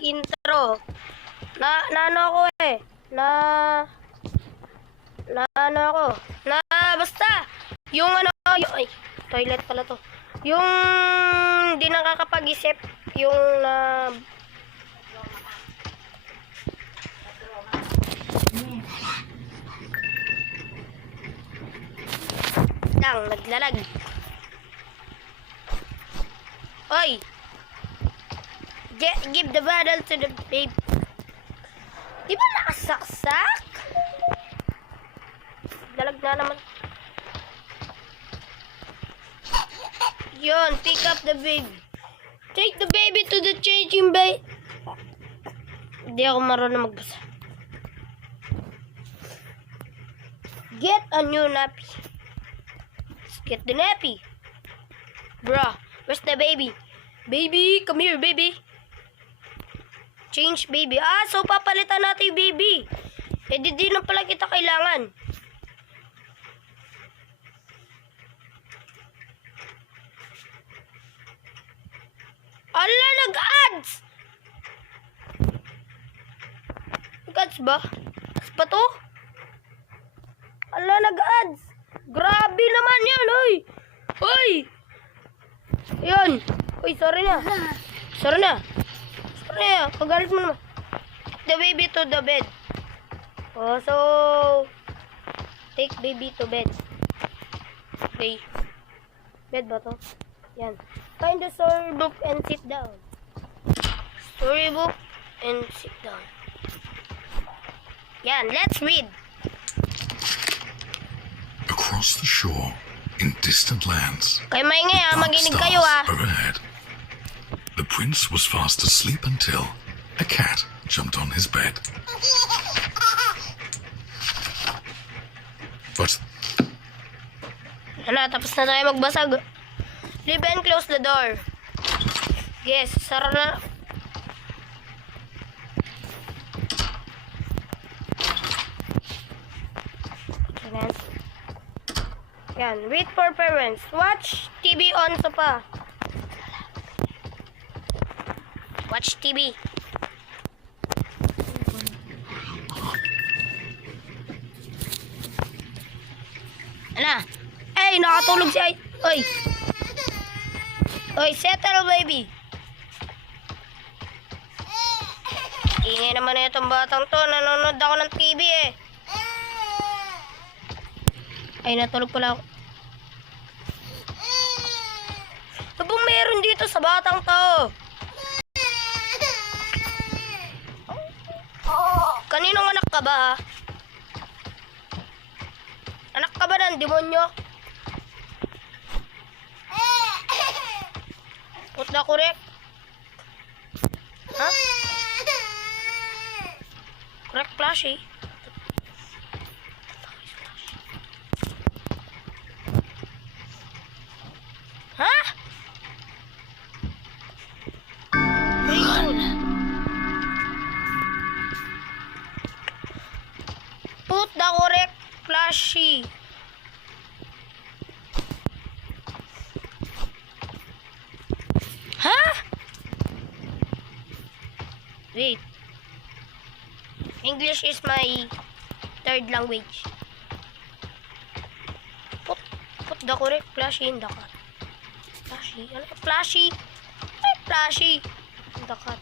mag-intro. Na ano ako eh. Basta. Yung ano, ay, toilet pala to. Yung di nakakapag-isip. Yung naglalag. Oy! Give the bottle to the babe. Di ba nakasaksak? Lalag na naman. Yun, pick up the baby. Take the baby to the changing bay. Hindi ako marunong magbasa. Get a new nappy. Get the nappy. Bruh, where's the baby? Baby, come here, baby. Change baby. So papalitan natin yung baby. Di na pala kita kailangan. Ala, nag-ads! Nag-ads ba? Ads pa to? Ala, nag-ads! Grabe naman yan, oy! Oy! Yun! Uy, sorry na. Pagalit mo naman. The baby to the bed. So take baby to bed. Okay. Bed ba to? Yan. Find the storybook and sit down. Storybook and sit down. Yan, let's read. Across the shore, in distant lands, Kay maingay maginig stars kayo overhead. The prince was fast asleep until a cat jumped on his bed. But Tapos na tayo magbasag. Leave and close the door. Yes, sara na. Yan, wait for parents. Watch TV on sofa. Watch TV. Ala. Ay, nakatulog si Ay. Oy, settle baby. Ingay naman na itong batang to. Nanonood ako ng TV eh. Ay, natulog pala ako. Ano bang meron dito sa batang to? Kaninong anak ka ba ha? Anak ka ba ng demonyo? Put na correct. Ha? Correct flashy. Ha? Put the correct flashy. Ha? Wait. English is my third language. Put the correct flashy in the cut. Flashy? Ano? Flashy? Ay, flashy. In the cut.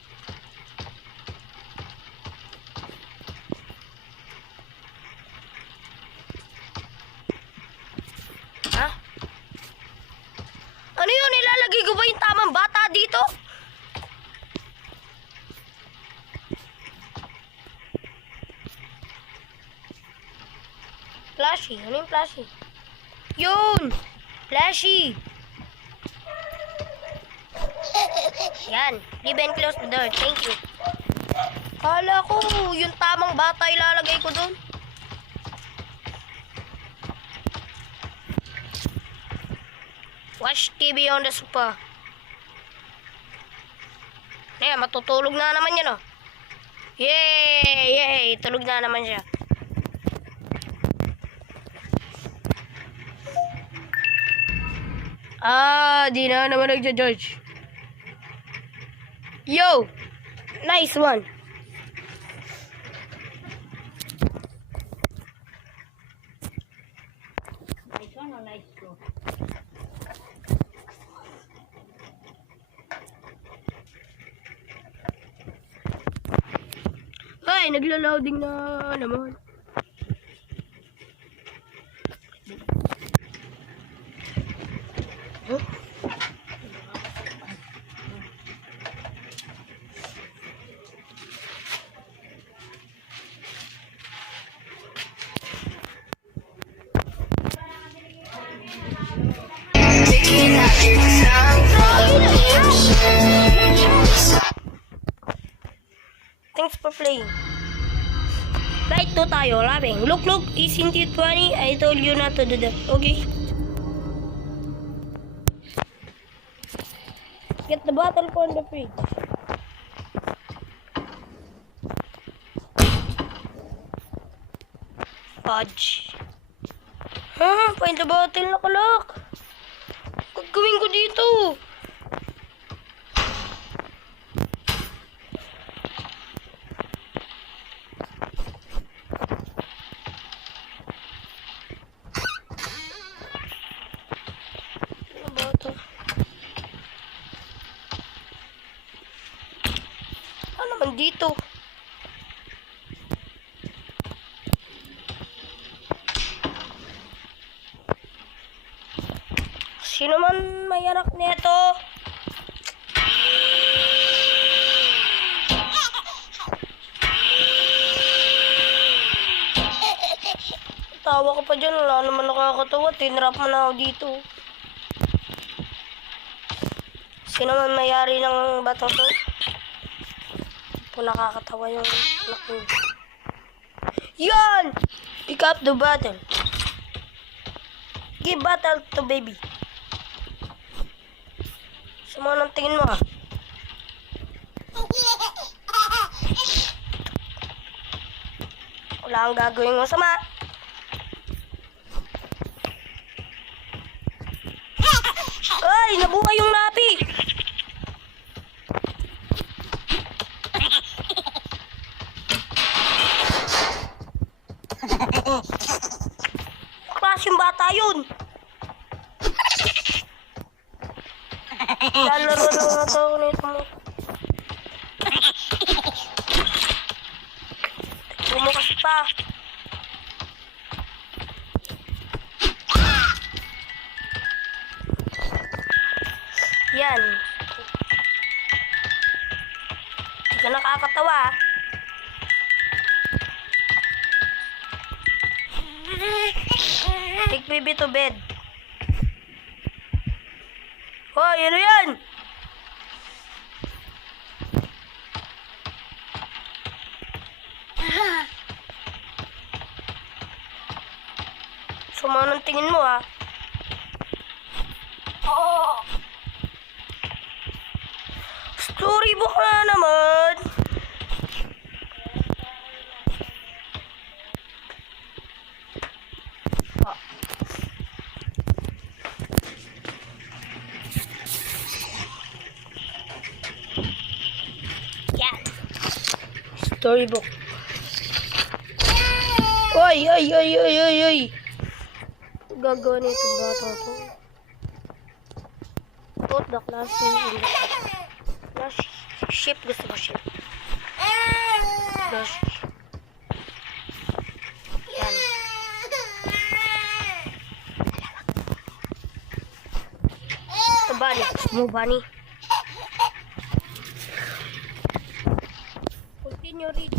Ha? Ano yun? Ilalagay ko ba yung tamang bata dito? Flashy. Ano yung flashy? Yun! Flashy! Yan. Leave and close the door. Thank you. Kala ko yung tamang bata ilalagay ko doon. Watch TV on the sofa. Ayan, matutulog na naman yan, oh. Yay! Tulog na naman siya. Di na naman nagja-judge. Yo! Nice one. Nice one or nice two? Ay, naglo-loading na naman. Huh? Thanks for playing. Right to tayo, labing. Look, isn't it funny? I told you not to do that, okay? Get the bottle from the fridge. Fudge. Find the bottle, nakalak. Gagawin ko dito. Ano ba ito? Ano naman dito? Sino man may anak nito? Tawa ka pa dyan, wala naman nakakatawa. Tinrap mo na ako dito. Sino man mayari ng batang to? Po nakakatawa yung anak mo. Yan! Pick up the bottle. Give bottle to baby. Sama ng tingin mo ha. Wala kang gagawin masama. Ay! Nabuhay yung napi! Klaseng bata yun! Lalaro lang na to nito mo. Bumukas pa. Yan. Hindi ka nakakatawa. Take baby to bed. Hoy, ano yan? Suma ng tingin mo ha. Storybook na naman. Yan. Storybook. Oy. Gagawa nito bata to. Put the class in the class ship. Gusto mo ship? Class. Yan. Ito bunny. Gusto mo bunny? Continue read.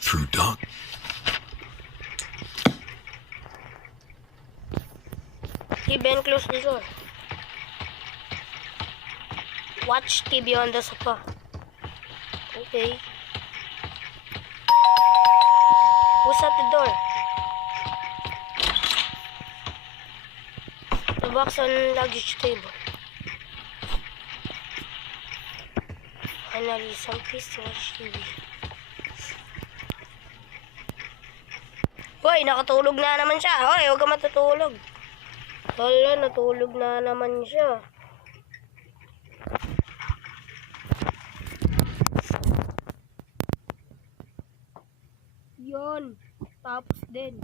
Through dark. Ben, close the door. Watch TV on the sofa. Okay. Who's at the door? The box on luggage table. Finally, some peace to watch TV. Hoy, nakatulog na naman siya. Hoy, huwag ka matutulog. Hala, natulog na naman siya. Yun. Tapos din.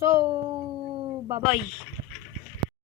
So, bye-bye.